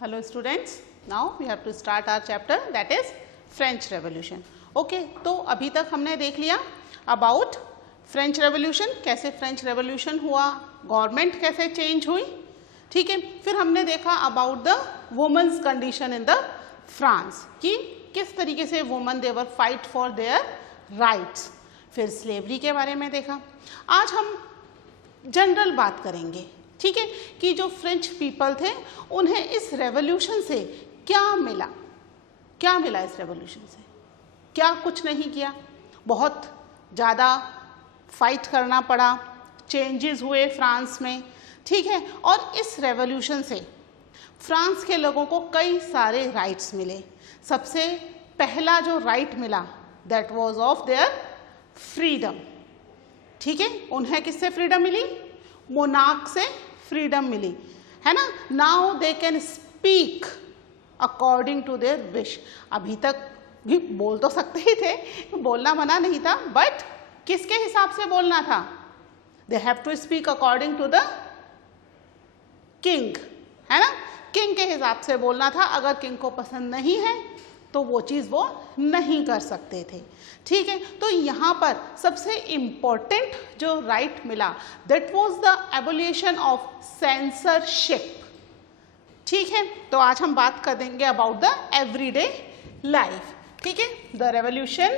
Hello students, now we have to start our chapter that is French Revolution. Okay, तो अभी तक हमने देख लिया about French Revolution, कैसे French Revolution हुआ, गवर्नमेंट कैसे चेंज हुई, ठीक है. फिर हमने देखा about the women's condition in the France कि किस तरीके से women they were fight for their rights. फिर slavery के बारे में देखा. आज हम जनरल बात करेंगे, ठीक है, कि जो फ्रेंच पीपल थे उन्हें इस रेवोल्यूशन से क्या मिला, क्या मिला इस रेवोल्यूशन से, क्या कुछ नहीं किया, बहुत ज़्यादा फाइट करना पड़ा, चेंजेस हुए फ्रांस में, ठीक है. और इस रेवोल्यूशन से फ्रांस के लोगों को कई सारे राइट्स मिले. सबसे पहला जो राइट मिला that was of their freedom, ठीक है. उन्हें किससे फ्रीडम मिली? मोनार्क से फ्रीडम मिली, है ना. Now they can speak according to their wish. अभी तक भी बोल तो सकते ही थे, बोलना मना नहीं था, बट किसके हिसाब से बोलना था? They have to speak according to the king, है ना. किंग के हिसाब से बोलना था. अगर किंग को पसंद नहीं है तो वो चीज़ वो नहीं कर सकते थे, ठीक है. तो यहाँ पर सबसे इम्पोर्टेंट जो राइट मिला that was the abolition of censorship, ठीक है. तो आज हम बात कर देंगे अबाउट द एवरीडे लाइफ, ठीक है. The revolution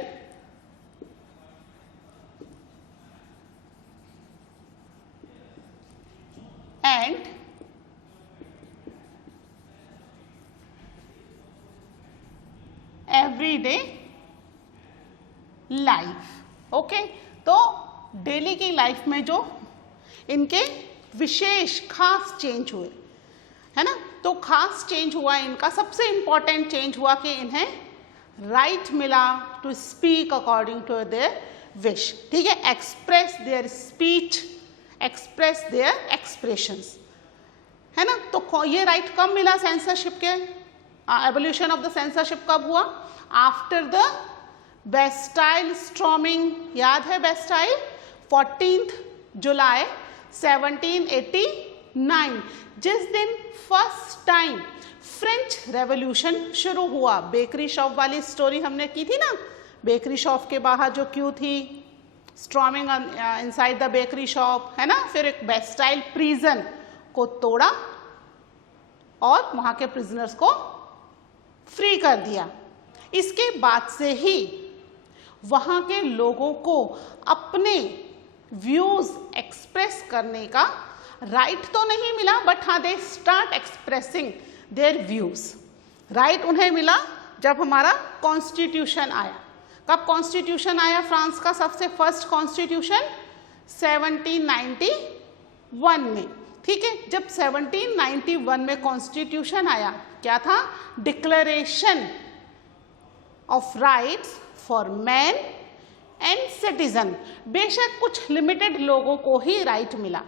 and everyday life. Okay, तो डेली की लाइफ में जो इनके विशेष खास चेंज हुए, है ना. तो खास चेंज हुआ इनका, सबसे इंपॉर्टेंट चेंज हुआ कि इन्हें राइट मिला to speak according to their wish, ठीक है. Express their speech, express their expressions, है ना. तो ये राइट कब मिला सेंसरशिप के? एबोल्यूशन ऑफ द सेंसरशिप कब हुआ? After the Bastille storming. याद है बेस्टाइल? 14 जुलाई 1789, जिस दिन फर्स्ट टाइम फ्रेंच रेवोल्यूशन शुरू हुआ. बेकरी शॉप वाली स्टोरी हमने की थी ना, बेकरी शॉप के बाहर जो क्यू थी, storming inside the bakery shop, है ना. फिर एक बेस्टाइल प्रिजन को तोड़ा और वहां के प्रिजनर्स को फ्री कर दिया. इसके बाद से ही वहां के लोगों को अपने व्यूज एक्सप्रेस करने का राइट तो नहीं मिला, बट हाँ they start expressing their views. Right उन्हें मिला जब हमारा कॉन्स्टिट्यूशन आया. कब कॉन्स्टिट्यूशन आया फ्रांस का? सबसे फर्स्ट कॉन्स्टिट्यूशन 1791 में, ठीक है. जब 1791 में कॉन्स्टिट्यूशन आया, क्या था? Declaration of rights for man and citizen. बेशक कुछ लिमिटेड लोगों को ही राइट मिला,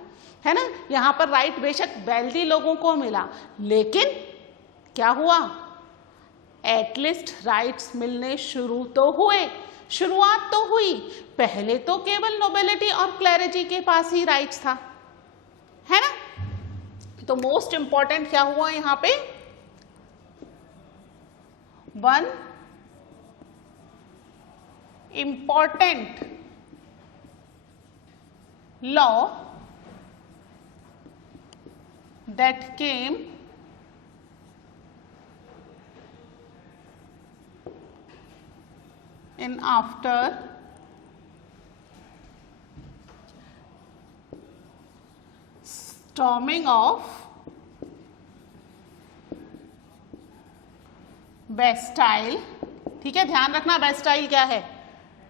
है ना. यहाँ पर राइट बेशक वेल्दी लोगों को मिला, लेकिन क्या हुआ? एटलीस्ट राइट्स मिलने शुरू तो हुए, शुरुआत तो हुई. पहले तो केवल नोबेलिटी और क्लैरिटी के पास ही राइट्स था, है ना. तो मोस्ट इंपॉर्टेंट क्या हुआ यहाँ पे? One important law that came in after storming of Bastille, ठीक है. ध्यान रखना बेस्टाइल क्या है,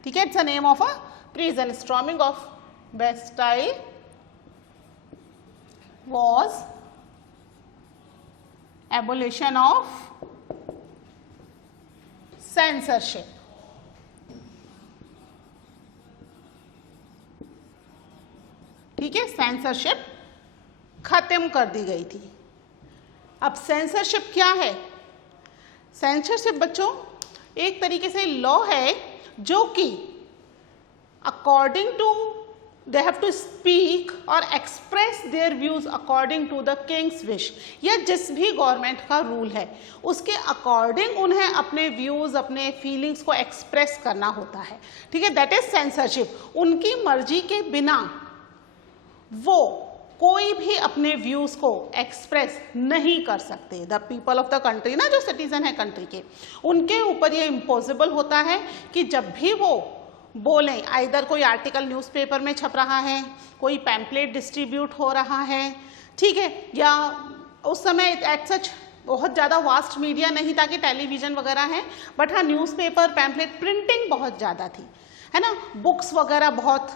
ठीक है. It's a name of a prison. Storming of Bastille was abolition of censorship. ठीक है, सेंसरशिप खत्म कर दी गई थी. अब सेंसरशिप क्या है? सेंसरशिप बच्चों एक तरीके से लॉ है जो कि according to they have to speak और express their views according to the king's wish, या जिस भी गवर्नमेंट का रूल है उसके अकॉर्डिंग उन्हें अपने व्यूज, अपने फीलिंग्स को एक्सप्रेस करना होता है, ठीक है, दैट इज सेंसरशिप। उनकी मर्जी के बिना वो कोई भी अपने व्यूज को एक्सप्रेस नहीं कर सकते। The people of the country ना, जो सिटीजन है कंट्री के, उनके ऊपर ये इम्पॉसिबल होता है कि जब भी वो बोलें, आइदर कोई आर्टिकल न्यूज़पेपर में छप रहा है, कोई पैम्पलेट डिस्ट्रीब्यूट हो रहा है, ठीक है, या उस समय एट सच बहुत ज़्यादा वास्ट मीडिया नहीं था कि टेलीविज़न वगैरह है, बट हाँ न्यूज़पेपर, पैम्पलेट, प्रिंटिंग बहुत ज़्यादा थी, है ना, बुक्स वगैरह बहुत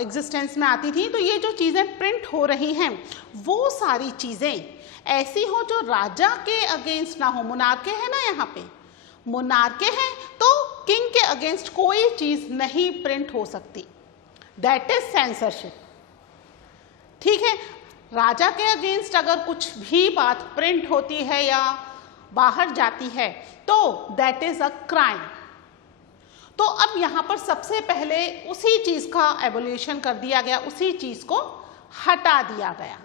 एग्जिस्टेंस में आती थी। तो ये जो चीज़ें प्रिंट हो रही हैं वो सारी चीज़ें ऐसी हो जो राजा के अगेंस्ट ना हो। मुनार्के है ना, यहाँ पे मुनार्के हैं तो किंग के अगेंस्ट कोई चीज़ नहीं प्रिंट हो सकती, दैट इज सेंसरशिप, ठीक है। राजा के अगेंस्ट अगर कुछ भी बात प्रिंट होती है या बाहर जाती है तो दैट इज अ क्राइम। तो अब यहाँ पर सबसे पहले उसी चीज़ का एवोल्यूशन कर दिया गया, उसी चीज़ को हटा दिया गया।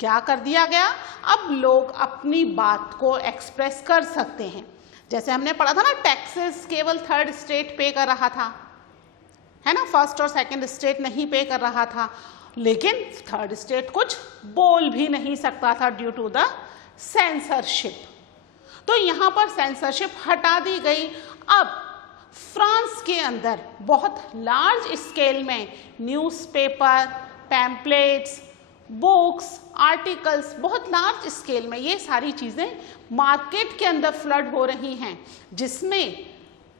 क्या कर दिया गया? अब लोग अपनी बात को एक्सप्रेस कर सकते हैं। जैसे हमने पढ़ा था ना, टैक्सेस केवल थर्ड स्टेट पे कर रहा था, है ना, फर्स्ट और सेकंड स्टेट नहीं पे कर रहा था, लेकिन थर्ड स्टेट कुछ बोल भी नहीं सकता था ड्यू टू द सेंसरशिप। तो यहाँ पर सेंसरशिप हटा दी गई। अब फ्रांस के अंदर बहुत लार्ज स्केल में न्यूज़पेपर, पैम्पलेट्स, बुक्स, आर्टिकल्स, बहुत लार्ज स्केल में ये सारी चीज़ें मार्केट के अंदर फ्लड हो रही हैं, जिसमें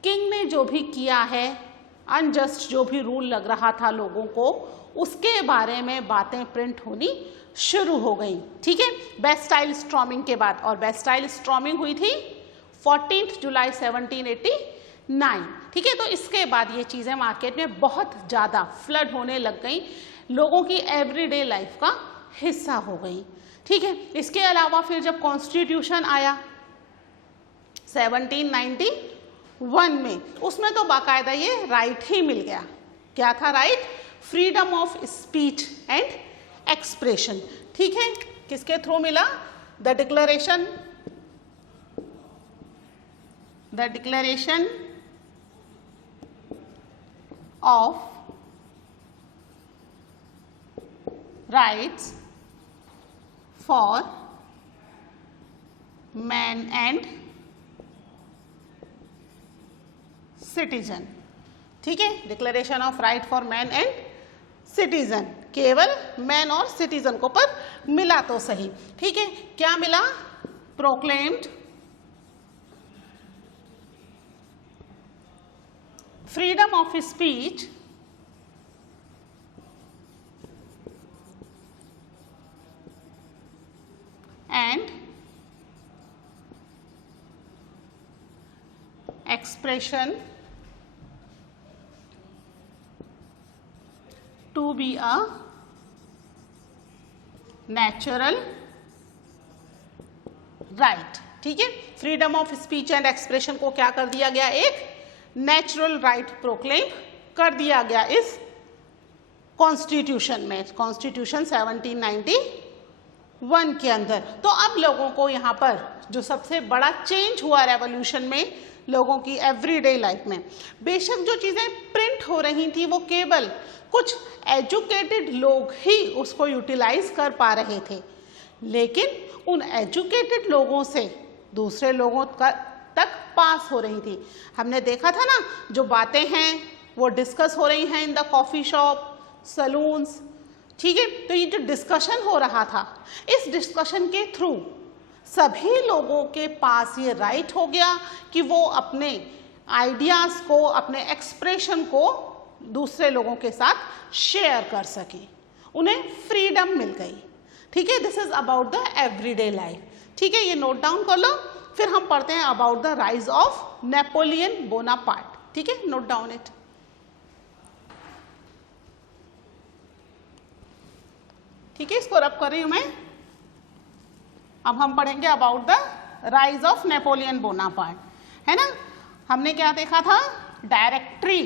किंग ने जो भी किया है, अनजस्ट जो भी रूल लग रहा था लोगों को, उसके बारे में बातें प्रिंट होनी शुरू हो गई, ठीक है, बेस्टाइल स्टॉर्मिंग के बाद। और बेस्टाइल स्टॉर्मिंग हुई थी 14 जुलाई 1789, ठीक है। तो इसके बाद ये चीज़ें मार्केट में बहुत ज़्यादा फ्लड होने लग गई, लोगों की एवरीडे लाइफ का हिस्सा हो गई, ठीक है। इसके अलावा फिर जब कॉन्स्टिट्यूशन आया 1791 में, उसमें तो बाकायदा ये राइट ही मिल गया। क्या था right? Freedom of speech and expression, ठीक है। किसके थ्रू मिला? The declaration of rights for man and citizen, ठीक है। Declaration of right for man and citizen, केवल मैन और सिटीजन को पर मिला तो सही, ठीक है। क्या मिला? Proclaimed freedom of speech and expression to be a natural right, ठीक है। Freedom of speech and expression को क्या कर दिया गया? एक नेचुरल राइट प्रोक्लेम कर दिया गया इस कॉन्स्टिट्यूशन में, कॉन्स्टिट्यूशन 1791 के अंदर। तो अब लोगों को यहाँ पर जो सबसे बड़ा चेंज हुआ रेवोल्यूशन में, लोगों की एवरीडे लाइफ में, बेशक जो चीज़ें प्रिंट हो रही थी वो केवल कुछ एजुकेटेड लोग ही उसको यूटिलाइज कर पा रहे थे, लेकिन उन एजुकेटेड लोगों से दूसरे लोगों तक पास हो रही थी। हमने देखा था ना, जो बातें हैं वो डिस्कस हो रही हैं in the coffee shop, salons, ठीक है। तो ये जो डिस्कशन हो रहा था, इस डिस्कशन के थ्रू सभी लोगों के पास ये राइट हो गया कि वो अपने आइडियाज़ को, अपने एक्सप्रेशन को दूसरे लोगों के साथ शेयर कर सके, उन्हें फ्रीडम मिल गई, ठीक है। This is about the everyday life, ठीक है। ये नोट डाउन कर लो, फिर हम पढ़ते हैं about the rise of Napoleon Bonaparte, ठीक है। नोट डाउन इट, ठीक है। इसको रब कर रही हूं मैं। अब हम पढ़ेंगे about the rise of Napoleon Bonaparte, है ना। हमने क्या देखा था? डायरेक्टरी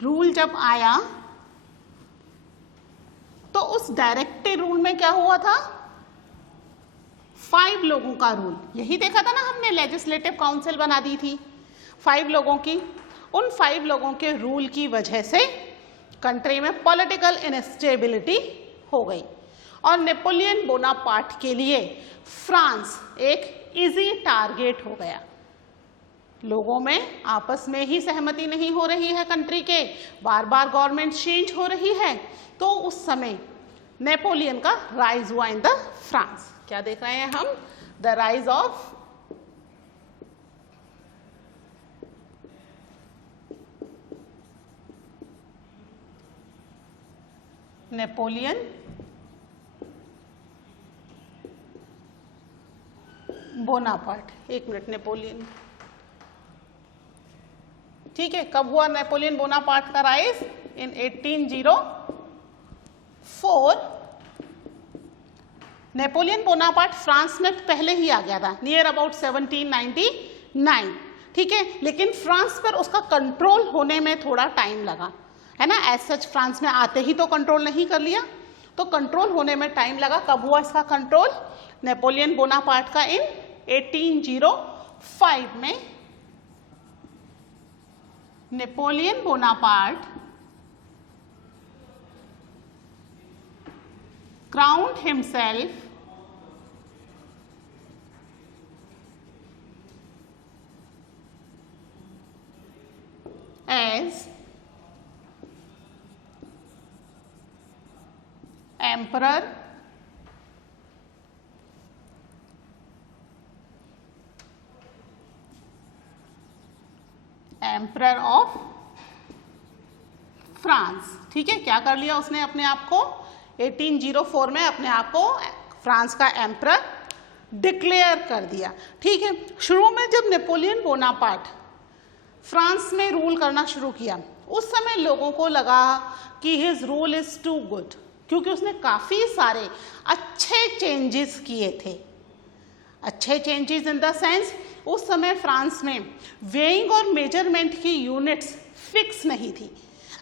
रूल जब आया तो उस डायरेक्टिव रूल में क्या हुआ था, 5 लोगों का रूल, यही देखा था ना हमने, लेजिस्लेटिव काउंसिल बना दी थी 5 लोगों की। उन 5 लोगों के रूल की वजह से कंट्री में पॉलिटिकल इनस्टेबिलिटी हो गई और नेपोलियन बोनापार्ट के लिए फ्रांस एक इजी टारगेट हो गया। लोगों में आपस में ही सहमति नहीं हो रही है, कंट्री के बार बार गवर्नमेंट चेंज हो रही है, तो उस समय नेपोलियन का राइज हुआ इन द फ्रांस। क्या देख रहे हैं हम, the rise of Napoleon Bonaparte. एक मिनट, नेपोलियन, ठीक है, कब हुआ नेपोलियन बोनापार्ट का राइज? इन 1804। नेपोलियन बोनापार्ट फ्रांस में पहले ही आ गया था, नियर अबाउट 1799, ठीक है, लेकिन फ्रांस पर उसका कंट्रोल होने में थोड़ा टाइम लगा, है ना। एज सच फ्रांस में आते ही तो कंट्रोल नहीं कर लिया, तो कंट्रोल होने में टाइम लगा। कब हुआ इसका कंट्रोल? नेपोलियन बोनापार्ट का इन 1805 में Napoleon Bonaparte crowned himself as emperor of France. ठीक है, क्या कर लिया उसने अपने आप को? 1804 में अपने आप को फ्रांस का एम्परर डिक्लेयर कर दिया। ठीक है, शुरू में जब नेपोलियन बोनापार्ट फ्रांस में रूल करना शुरू किया, उस समय लोगों को लगा कि his rule is too good, क्योंकि उसने काफ़ी सारे अच्छे चेंजेस किए थे। अच्छे चेंजेस इन द सेंस, उस समय फ्रांस में वेइंग और मेजरमेंट की यूनिट्स फिक्स नहीं थी।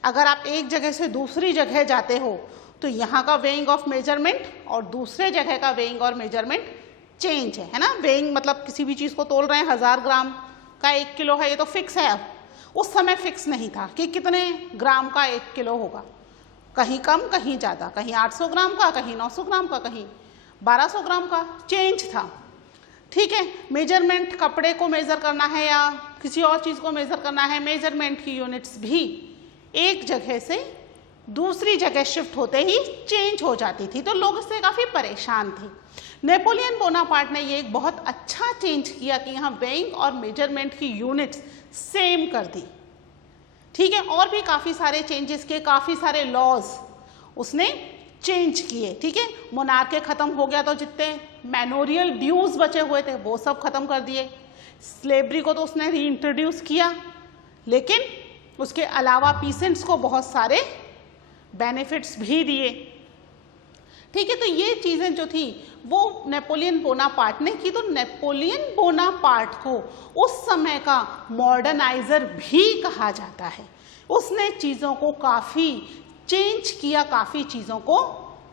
अगर आप एक जगह से दूसरी जगह जाते हो तो यहाँ का वेइंग ऑफ मेजरमेंट और दूसरे जगह का वेइंग और मेजरमेंट चेंज है ना। वेइंग मतलब किसी भी चीज़ को तोल रहे हैं, 1000 ग्राम का 1 किलो है, ये तो फिक्स है। अब उस समय फिक्स नहीं था कि कितने ग्राम का 1 किलो होगा, कहीं कम कहीं ज़्यादा, कहीं 800 ग्राम का, कहीं 900 ग्राम का, कहीं 1200 ग्राम का, चेंज था। ठीक है, मेजरमेंट, कपड़े को मेज़र करना है या किसी और चीज़ को मेज़र करना है, मेजरमेंट की यूनिट्स भी एक जगह से दूसरी जगह शिफ्ट होते ही चेंज हो जाती थी, तो लोग इससे काफ़ी परेशान थे। नेपोलियन बोनापार्ट ने ये एक बहुत अच्छा चेंज किया कि यहाँ वेइंग और मेजरमेंट की यूनिट्स सेम कर दी। ठीक है, और भी काफ़ी सारे चेंजेस किए, काफ़ी सारे लॉज उसने चेंज किए। ठीक है, मोनार्की खत्म हो गया तो जितने मैनोरियल ड्यूज बचे हुए थे वो सब खत्म कर दिए। स्लेवरी को तो उसने रीइंट्रोड्यूस किया, लेकिन उसके अलावा पीसेंट्स को बहुत सारे बेनिफिट्स भी दिए। ठीक है, तो ये चीज़ें जो थी वो नेपोलियन बोनापार्ट ने की। तो नेपोलियन बोनापार्ट को उस समय का मॉडर्नाइजर भी कहा जाता है। उसने चीज़ों को काफ़ी चेंज किया, काफ़ी चीज़ों को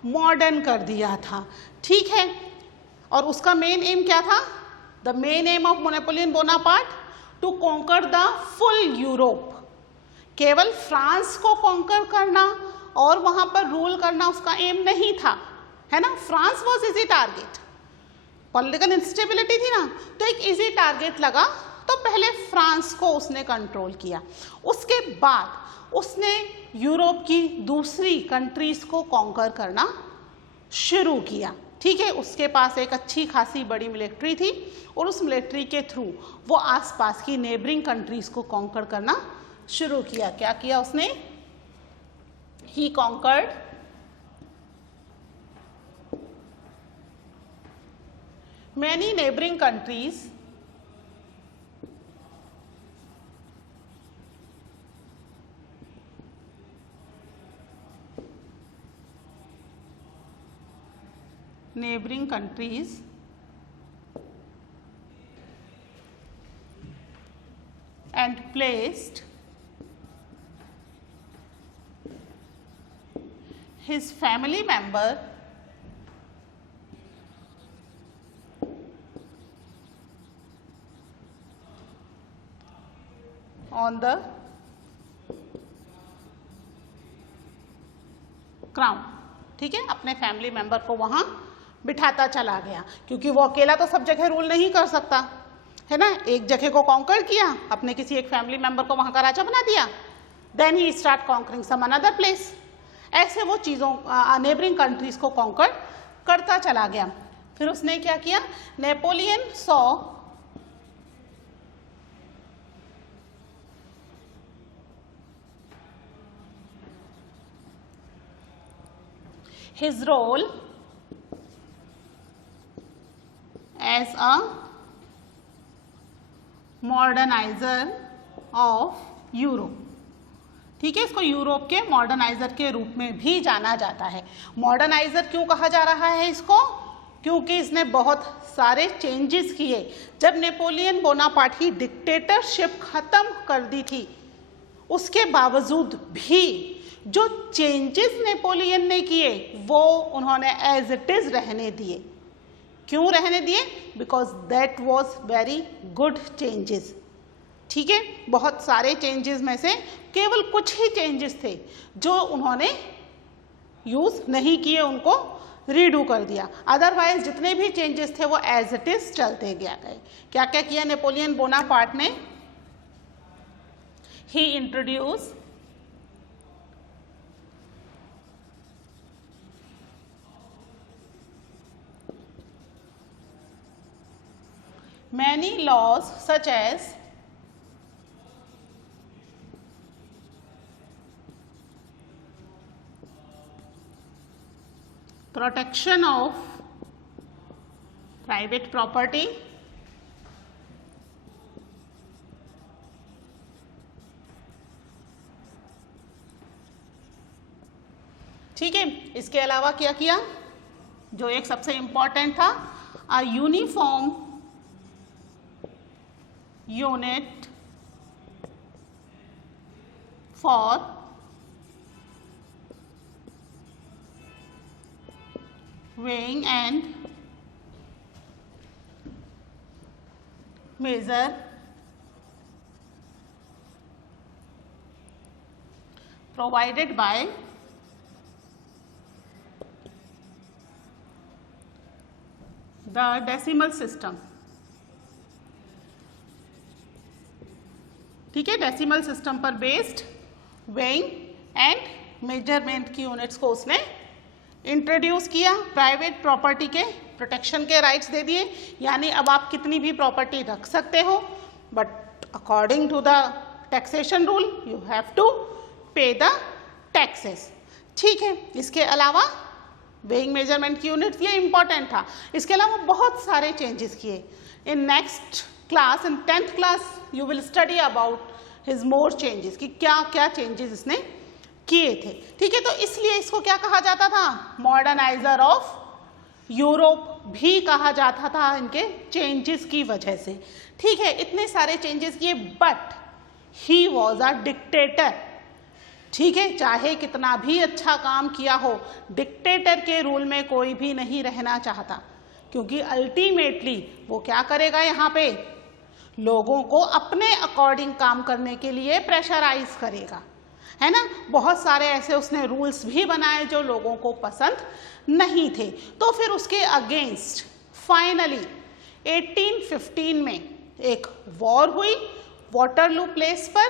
मॉडर्न कर दिया था। ठीक है, और उसका मेन एम क्या था? The main aim of Napoleon Bonaparte to conquer the full Europe. केवल फ्रांस को कॉन्कर करना और वहाँ पर रूल करना उसका एम नहीं था, है ना। France was easy target, political instability थी ना, तो एक इजी टारगेट लगा, तो पहले फ्रांस को उसने कंट्रोल किया। उसके बाद उसने यूरोप की दूसरी कंट्रीज को कॉन्कर करना शुरू किया। ठीक है, उसके पास एक अच्छी खासी बड़ी मिलिट्री थी और उस मिलिट्री के थ्रू वो आसपास की नेबरिंग कंट्रीज को कॉन्कर करना शुरू किया। क्या किया उसने? He conquered many neighbouring countries and placed his family member on the crown। ठीक है, अपने फैमिली मेंबर को वहां बिठाता चला गया, क्योंकि वो अकेला तो सब जगह रूल नहीं कर सकता है ना। एक जगह को कॉन्कर किया, अपने किसी एक फैमिली मेंबर को वहां का राजा बना दिया, then he start conquering some another place. ऐसे वो चीज़ों नेबरिंग कंट्रीज को कॉन्कर करता चला गया। फिर उसने क्या किया, Napoleon saw his role as a modernizer of Europe। ठीक है, इसको यूरोप के मॉडर्नाइजर के रूप में भी जाना जाता है। मॉडर्नाइजर क्यों कहा जा रहा है इसको, क्योंकि इसने बहुत सारे चेंजेस किए। जब नेपोलियन बोनापार्ट की डिक्टेटरशिप खत्म कर दी थी, उसके बावजूद भी जो चेंजेस नेपोलियन ने किए वो उन्होंने एज इट इज रहने दिए। क्यों रहने दिए, because that was very good changes. ठीक है, बहुत सारे चेंजेस में से केवल कुछ ही चेंजेस थे जो उन्होंने यूज नहीं किए, उनको रीडू कर दिया। अदरवाइज जितने भी चेंजेस थे वो एज इट इज चलते गए। क्या क्या किया नेपोलियन बोनापार्ट ने, ही introduce many laws such as protection of private property, ठीक है। इसके अलावा क्या किया, जो एक सबसे इंपॉर्टेंट था, a uniform unit for weighing and measure provided by the decimal system। ठीक है, डेसिमल सिस्टम पर बेस्ड वेइंग एंड मेजरमेंट की यूनिट्स को उसने इंट्रोड्यूस किया। प्राइवेट प्रॉपर्टी के प्रोटेक्शन के राइट्स दे दिए, यानी अब आप कितनी भी प्रॉपर्टी रख सकते हो, but according to the taxation rule you have to pay the taxes. ठीक है, इसके अलावा वेइंग मेजरमेंट की यूनिट्स, ये इंपॉर्टेंट था। इसके अलावा बहुत सारे चेंजेस किए। In next class, in 10th class you will study about his more changes, कि क्या क्या चेंजेस इसने किए थे। ठीक है, तो इसलिए इसको क्या कहा जाता था, मॉडर्नाइजर ऑफ यूरोप भी कहा जाता था, इनके चेंजेस की वजह से। ठीक है, इतने सारे चेंजेस किए, but he was a dictator. ठीक है, चाहे कितना भी अच्छा काम किया हो, डिक्टेटर के रूल में कोई भी नहीं रहना चाहता, क्योंकि अल्टीमेटली वो क्या करेगा, यहाँ पे लोगों को अपने अकॉर्डिंग काम करने के लिए प्रेशराइज करेगा, है ना। बहुत सारे ऐसे उसने रूल्स भी बनाए जो लोगों को पसंद नहीं थे। तो फिर उसके अगेंस्ट फाइनली 1815 में एक वॉर हुई वाटरलू प्लेस पर,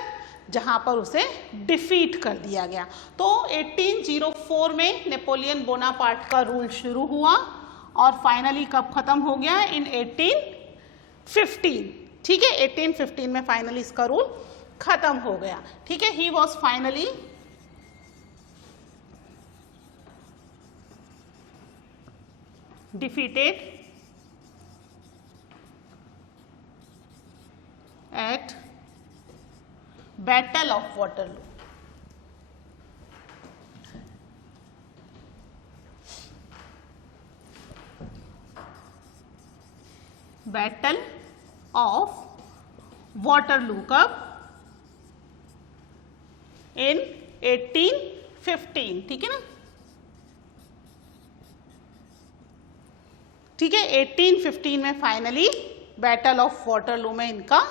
जहां पर उसे डिफीट कर दिया गया। तो 1804 में नेपोलियन बोनापार्ट का रूल शुरू हुआ और फाइनली कब खत्म हो गया, इन 1815। ठीक है, 1815 में फाइनली इसका रूल खत्म हो गया। ठीक है, he was finally defeated at battle of Waterloo. Battle of Waterloo कब, इन 1815। ठीक है ना, ठीक है, 1815 में फाइनली बैटल ऑफ वाटरलू में इनका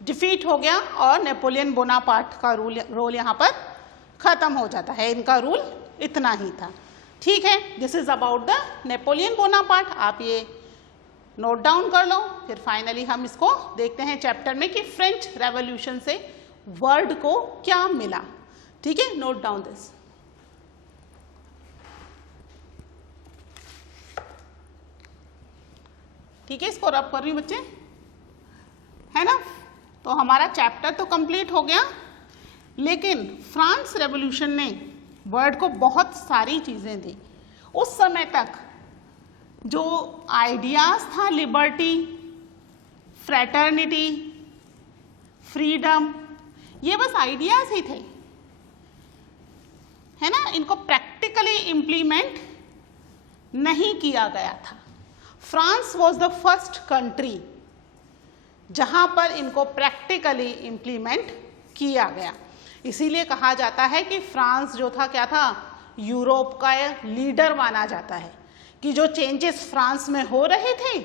डिफीट हो गया और नेपोलियन बोनापार्ट का रोल यहाँ पर खत्म हो जाता है। इनका रूल इतना ही था। ठीक है, this is about the Napoleon Bonaparte. आप ये नोट डाउन कर लो। फिर फाइनली हम इसको देखते हैं चैप्टर में कि फ्रेंच रेवोल्यूशन से वर्ल्ड को क्या मिला। ठीक है, नोट डाउन दिस। ठीक है, इसको रब कर रही हूँ बच्चे, है ना। तो हमारा चैप्टर तो कंप्लीट हो गया, लेकिन फ्रांस रेवोल्यूशन ने वर्ल्ड को बहुत सारी चीजें दी। उस समय तक जो आइडियाज था लिबर्टी, फ्रेटर्निटी, फ्रीडम, ये बस आइडियाज ही थे, है ना। इनको प्रैक्टिकली इम्प्लीमेंट नहीं किया गया था। France was the first country जहां पर इनको प्रैक्टिकली इम्प्लीमेंट किया गया। इसीलिए कहा जाता है कि फ्रांस जो था क्या था, यूरोप का लीडर माना जाता है, कि जो चेंजेस फ्रांस में हो रहे थे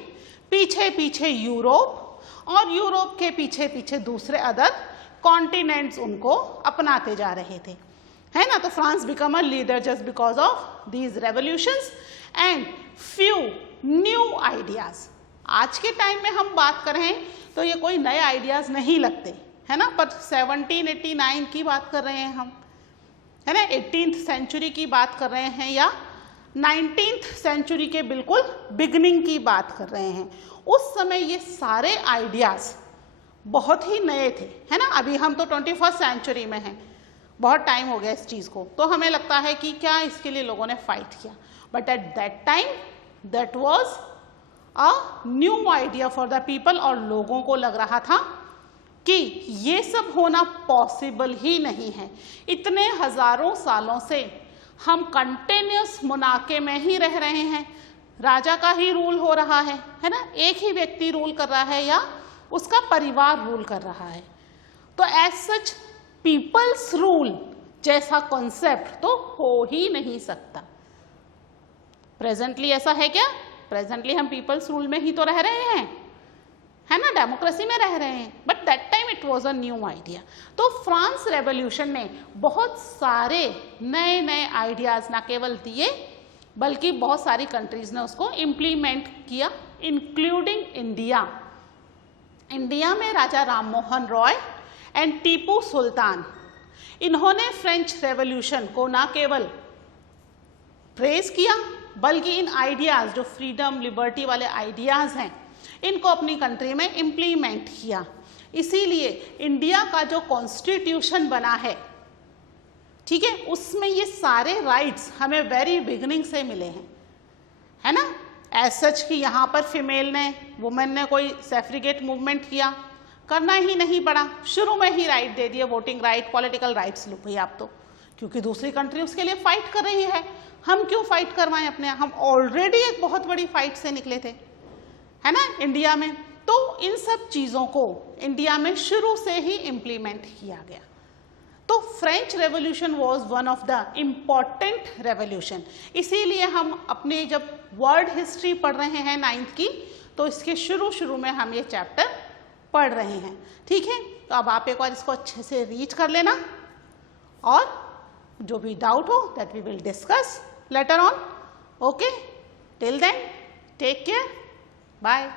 पीछे पीछे यूरोप और यूरोप के पीछे पीछे दूसरे अदर कॉन्टिनेंट्स उनको अपनाते जा रहे थे, है ना। तो France become a leader just because of these revolutions and few new ideas. आज के टाइम में हम बात करें तो ये कोई नए आइडियाज नहीं लगते, है ना, पर 1789 की बात कर रहे हैं हम, है ना, 18th सेंचुरी की बात कर रहे हैं या 19th सेंचुरी के बिल्कुल बिगनिंग की बात कर रहे हैं। उस समय ये सारे आइडियाज बहुत ही नए थे, है ना। अभी हम तो 21st सेंचुरी में हैं, बहुत टाइम हो गया इस चीज़ को, तो हमें लगता है कि क्या इसके लिए लोगों ने फाइट किया, but at that time that was a new idea for the people. और लोगों को लग रहा था कि ये सब होना पॉसिबल ही नहीं है। इतने हजारों सालों से हम कंटिन्यूस मुनाके में ही रह रहे हैं, राजा का ही रूल हो रहा है ना, एक ही व्यक्ति रूल कर रहा है या उसका परिवार रूल कर रहा है। तो एज सच पीपल्स रूल जैसा कॉन्सेप्ट तो हो ही नहीं सकता। प्रेजेंटली ऐसा है क्या? प्रेजेंटली हम पीपल्स रूल में ही तो रह रहे हैं, है ना, डेमोक्रेसी में रह रहे हैं, but that time it was a new idea. तो फ्रांस रेवोल्यूशन ने बहुत सारे नए नए आइडियाज ना केवल दिए बल्कि बहुत सारी कंट्रीज ने उसको इम्प्लीमेंट किया, इंक्लूडिंग इंडिया। इंडिया में राजा राममोहन रॉय एंड टीपू सुल्तान, इन्होंने फ्रेंच रेवोल्यूशन को ना केवल प्रेज किया बल्कि इन आइडियाज जो फ्रीडम लिबर्टी वाले आइडियाज हैं इनको अपनी कंट्री में इम्प्लीमेंट किया। इसीलिए इंडिया का जो कॉन्स्टिट्यूशन बना ठीक है, उसमें ये सारे राइट्स हमें वेरी बिगनिंग से मिले हैं, है ना। एज सच कि यहाँ पर फीमेल ने, वुमेन ने कोई सेफ्रिगेट मूवमेंट किया, करना ही नहीं पड़ा, शुरू में ही राइट दे दिए, वोटिंग राइट, पॉलिटिकल राइट्स लो भाई आप तो, क्योंकि दूसरी कंट्री उसके लिए फाइट कर रही है। हम क्यों फाइट करवाएं अपने, हम ऑलरेडी एक बहुत बड़ी फाइट से निकले थे, है ना, इंडिया में। तो इन सब चीज़ों को इंडिया में शुरू से ही इम्प्लीमेंट किया गया। तो French revolution was one of the important revolution. इसीलिए हम अपने जब वर्ल्ड हिस्ट्री पढ़ रहे हैं 9th की, तो इसके शुरू में हम ये चैप्टर पढ़ रहे हैं। ठीक है, तो अब आप एक बार इसको अच्छे से रीड कर लेना और जो भी डाउट हो that we will discuss later on. Okay, till then take care, bye.